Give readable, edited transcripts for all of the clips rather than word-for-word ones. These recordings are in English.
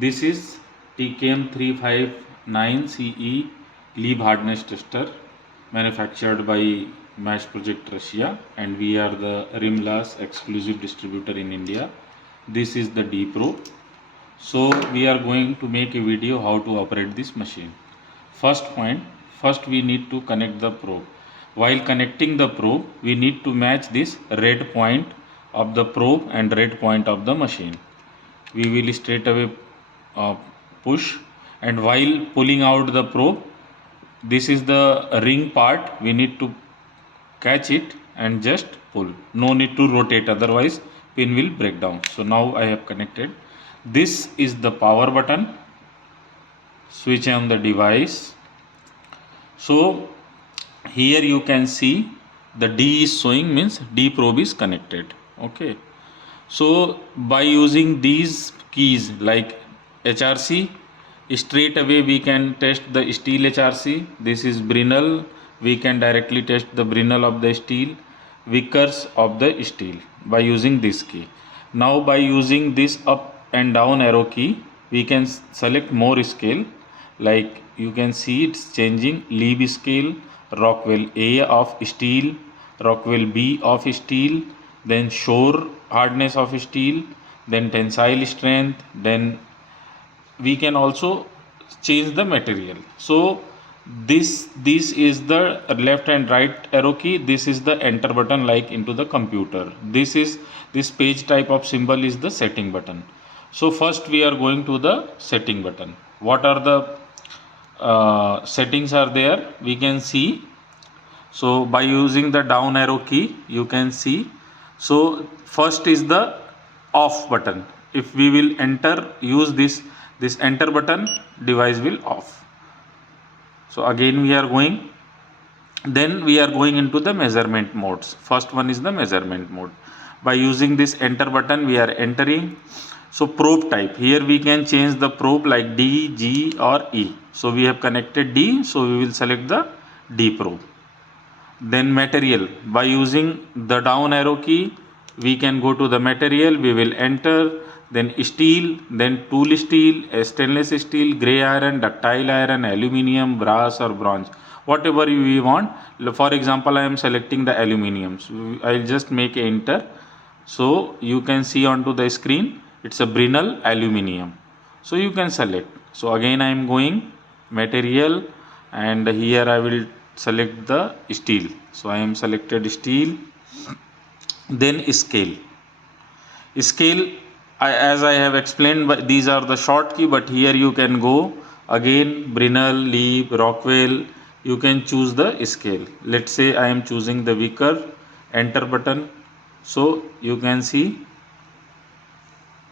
This is TKM 359 CE Leaf Hardness Tester manufactured by Mash Project Russia, and we are the Rimlas exclusive distributor in India. This is the D Pro. So we are going to make a video how to operate this machine. First point, first we need to connect the probe. While connecting the probe, we need to match this red point of the probe and red point of the machine. We will straight away uh, push, and while pulling out the probe, this is the ring part, we need to catch it and just pull. No need to rotate, otherwise pin will break down. So now I have connected. This is the power button. Switch on the device. So here you can see the D is showing, means D probe is connected. Okay. So by using these keys like HRC, straight away we can test the steel HRC. This is Brinell. We can directly test the Brinell of the steel, Vickers of the steel by using this key. Now by using this up and down arrow key, we can select more scale. Like you can see, it's changing Lieb scale, Rockwell A of steel, Rockwell B of steel, then shore hardness of steel, then tensile strength, then we can also change the material. So this is the left and right arrow key. This is the enter button, like into the computer. This page type of symbol is the setting button. So first we are going to the setting button. What are the settings are there, we can see. So by using the down arrow key, you can see. So first is the off button. If we will use this enter button, device will off. So again we are going. Then we are going into the measurement modes. First one is the measurement mode. By using this enter button, we are entering. So probe type, here we can change the probe like D, G or E. So we have connected D, so we will select the D probe. Then material, by using the down arrow key, we can go to the material, we will enter, then steel, then tool steel, stainless steel, gray iron, ductile iron, aluminium, brass or bronze, whatever we want. For example, I am selecting the aluminium, so I'll just make enter. So you can see onto the screen, it's a Brinell aluminium, so you can select. So again I am going material, and here I will select the steel. So I am selected steel. Then scale, as I have explained, but these are the short key, but here you can go again Brinell, Lieb, Rockwell, you can choose the scale. Let's say I am choosing the Vickers, enter button. So you can see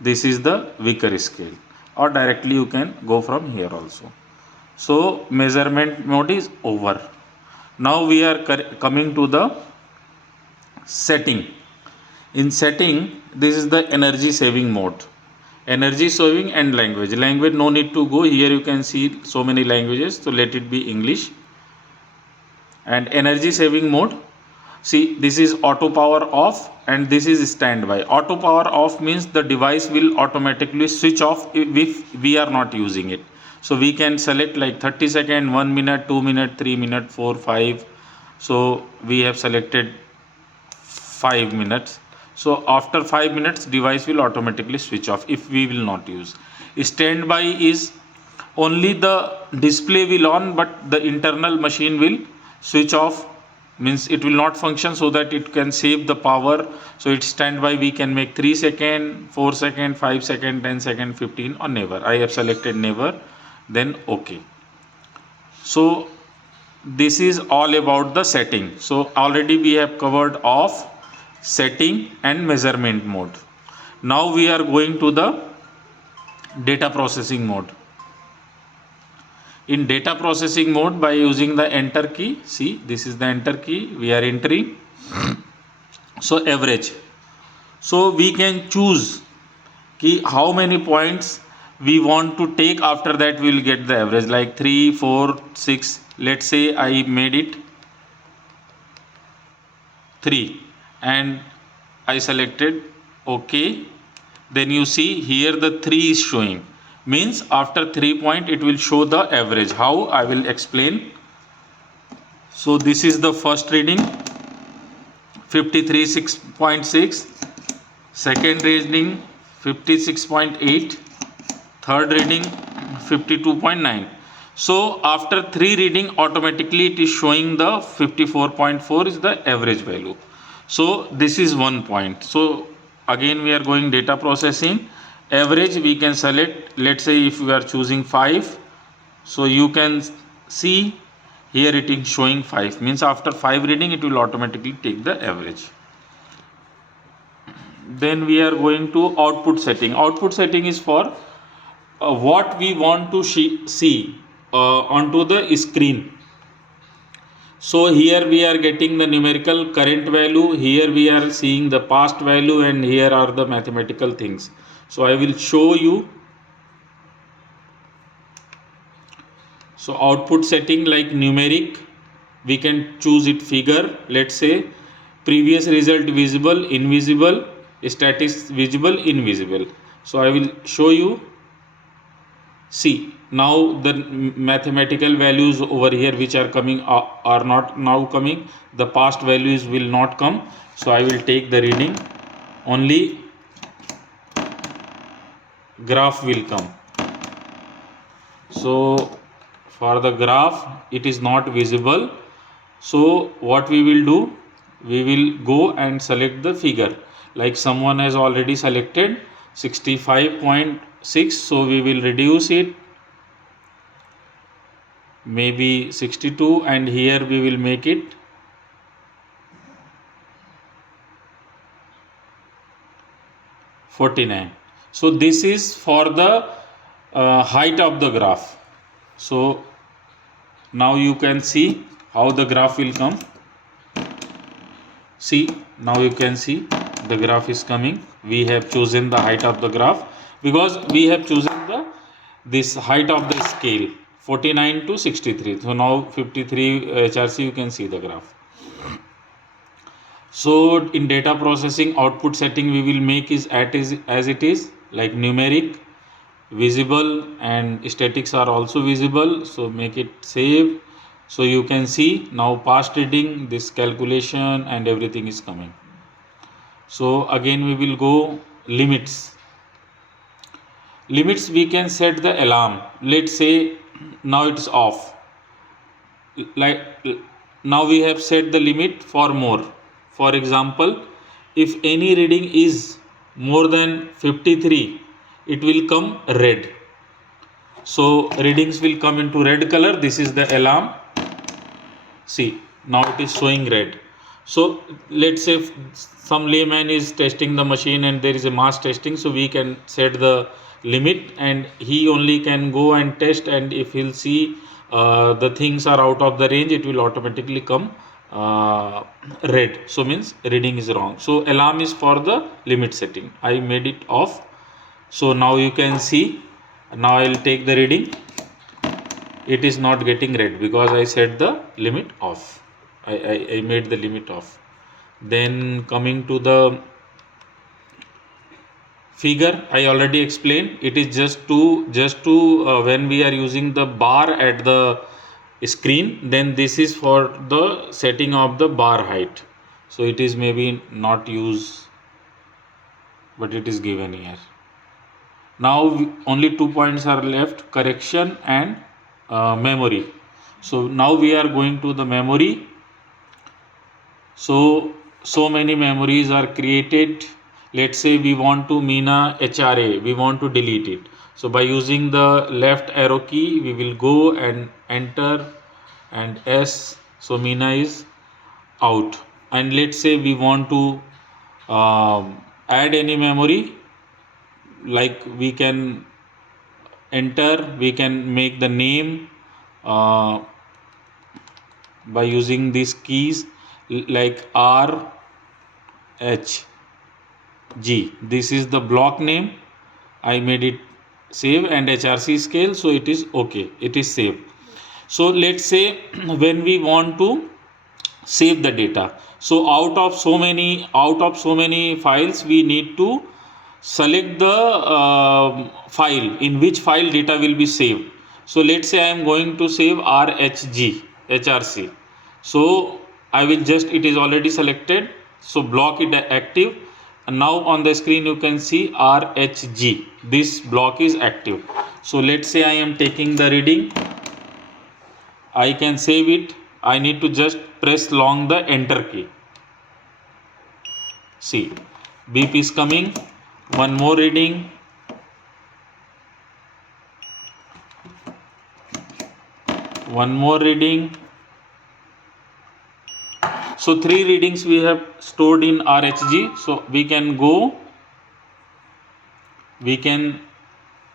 this is the Vickers scale, or directly you can go from here also. So measurement mode is over. Now we are coming to the setting. In setting, this is the energy saving mode. Energy saving and language. Language, no need to go. Here you can see so many languages, so let it be English. And energy saving mode, see, this is auto power off and this is standby. Auto power off means the device will automatically switch off if we are not using it. So we can select like 30 second, 1 minute, 2 minute, 3 minute, 4, 5. So we have selected 5 minutes. So after 5 minutes, device will automatically switch off if we will not use. Standby is only the display will on, but the internal machine will switch off, means it will not function, so that it can save the power. So it's standby, we can make 3 second, 4 second, 5 second, 10 second, 15 or never. I have selected never, then okay. So this is all about the setting. So already we have covered off, setting and measurement mode. Now we are going to the data processing mode. In data processing mode, by using the enter key, see, this is the enter key, we are entering. So average, so we can choose key how many points we want to take. After that we will get the average, like 3, 4, 6. Let's say I made it 3 and I selected OK. Then you see here the 3 is showing, means after 3 point it will show the average. How? I will explain. So this is the first reading 53.6, second reading 56.8, third reading 52.9. So after 3 reading automatically it is showing the 54.4 is the average value. So this is 1 point. So again we are going data processing. Average we can select, let's say if we are choosing 5, so you can see here it is showing 5, means after 5 reading it will automatically take the average. Then we are going to output setting. Output setting is for what we want to see onto the screen. So here we are getting the numerical current value, here we are seeing the past value, and here are the mathematical things. So I will show you. So output setting like numeric, we can choose it figure, let's say previous result visible, invisible, statistics visible, invisible. So I will show you. See, now the mathematical values over here which are coming are not now coming, the past values will not come. So I will take the reading, only graph will come. So for the graph it is not visible. So what we will do, we will go and select the figure. Like someone has already selected 65.6, so we will reduce it maybe 62, and here we will make it 49. So this is for the height of the graph. So now you can see how the graph will come. See, now you can see the graph is coming. We have chosen the height of the graph because we have chosen this height of the scale 49 to 63. So now 53 HRC, you can see the graph. So in data processing, output setting we will make is as it is, like numeric, visible, and statics are also visible. So make it save. So you can see now past reading, this calculation and everything is coming. So again we will go limits. Limits we can set the alarm. Let's say now it's off. Like now we have set the limit for more. For example, if any reading is more than 53, it will come red. So readings will come into red color. This is the alarm. See, now it is showing red. So let's say some layman is testing the machine and there is a mass testing, so we can set the limit and he only can go and test, and if he'll see the things are out of the range, it will automatically come red. So means reading is wrong. So alarm is for the limit setting. I made it off. So now you can see, now I will take the reading. It is not getting red because I set the limit off. I made the limit off. Then coming to the figure, I already explained. It is just to when we are using the bar at the screen, then this is for the setting of the bar height. So it is maybe not used, but it is given here. Now only 2 points are left: correction and memory. So now we are going to the memory. So many memories are created. Let's say we want to Meena HRA, we want to delete it. So by using the left arrow key, we will go and enter and S. So Meena is out. And let's say we want to add any memory, like we can enter, we can make the name by using these keys like R, H, G. This is the block name. I made it save and HRC scale, so it is okay, it is saved. So let's say when we want to save the data, so out of so many files we need to select the file, in which file data will be saved. So let's say I am going to save HRC. So I will just, it is already selected, so block it active, and now on the screen you can see RHG, this block is active. So let's say I am taking the reading, I can save it. I need to just press long the enter key. See, beep is coming. One more reading. One more reading. So 3 readings we have stored in RHG. So we can go, we can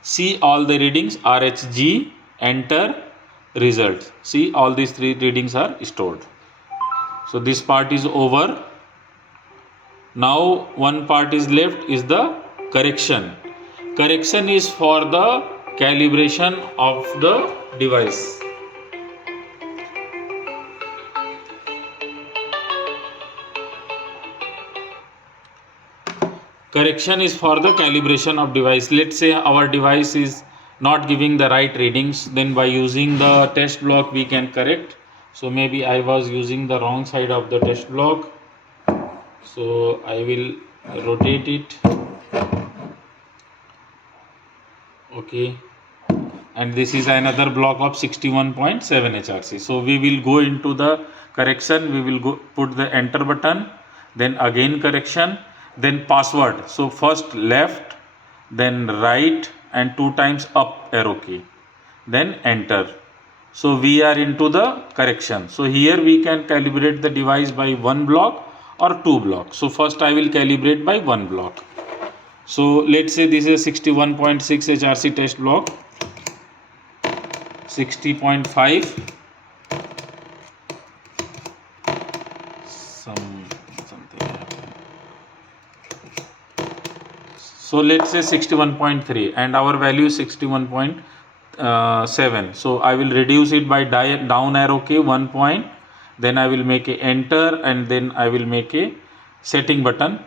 see all the readings, RHG, enter, results. See, all these 3 readings are stored. So this part is over. Now one part is left, is the correction. Correction is for the calibration of the device. Correction is for the calibration of device. Let's say our device is not giving the right readings, then by using the test block we can correct. So maybe I was using the wrong side of the test block, so I will rotate it. Okay, and this is another block of 61.7 HRC. So we will go into the correction, we will go put the enter button, then again correction, then password. So first left, then right, and 2 times up arrow key, then enter. So we are into the correction. So here we can calibrate the device by 1 block or 2 blocks. So first I will calibrate by 1 block. So let's say this is 61.6 HRC test block, 60.5, something happened. So let's say 61.3, and our value is 61.7. So I will reduce it by down arrow key 1 point, then I will make a enter, and then I will make a setting button.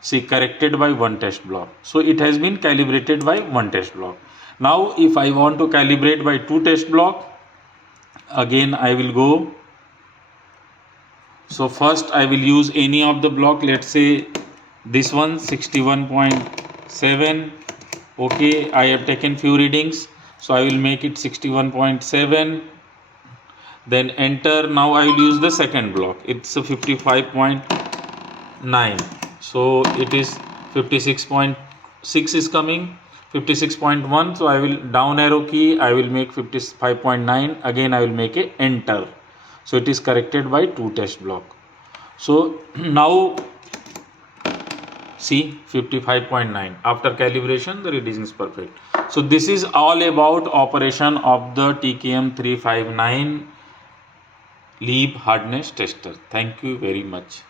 See, corrected by 1 test block. So it has been calibrated by 1 test block. Now if I want to calibrate by 2 test block, again I will go. So first I will use any of the block, let's say this one, 61.7. okay, I have taken few readings, so I will make it 61.7, then enter. Now I will use the second block, it's a 55.9. so it is 56.6 is coming, 56.1. so I will down arrow key, I will make 55.9, again I will make a enter. So it is corrected by 2 test block. So now see, 55.9 after calibration the reading is perfect. So this is all about operation of the TKM359 leaf hardness tester. Thank you very much.